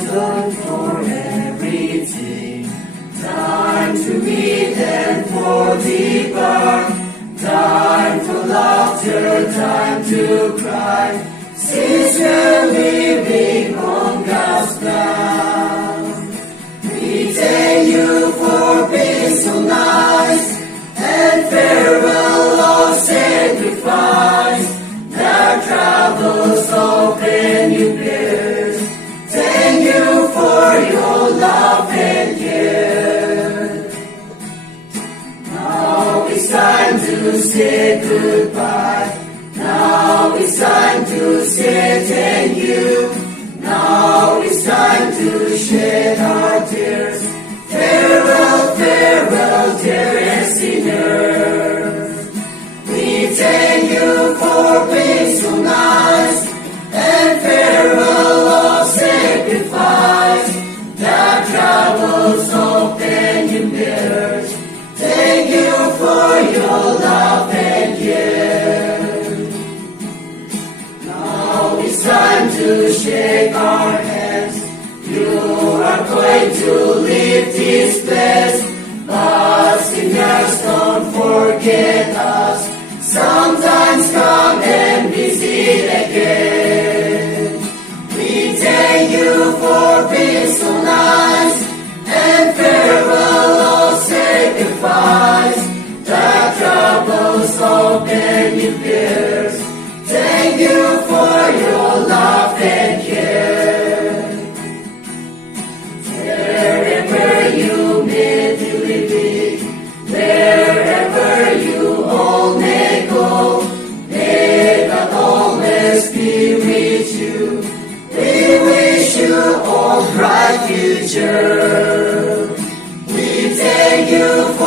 done for everything. Time to meet and for depart. Time for laughter, time to cry. Since we're living on God's plan, we thank you for being so nice, and farewell of sacrifice. That travels open new bears. Thank you for your love and care. Now it's time to say goodbye. Now it's time to say thank you. Now it's time to shed our tears. Farewell, farewell, dearest sinners. We thank you for being so nice, and farewell of sacrifice. That travels open your mirrors. Thank you for your love and care. Now it's time to shake our hands. You are going to leave this place, but sinners, don't forget us. Sometimes come and visit again. We thank you for being so nice, and farewell of sacrifice. The troubles open your ears. Thank you for your love and care. Wherever you may be living, wherever you all may go, may God always be with you. We wish you all bright future. We thank you for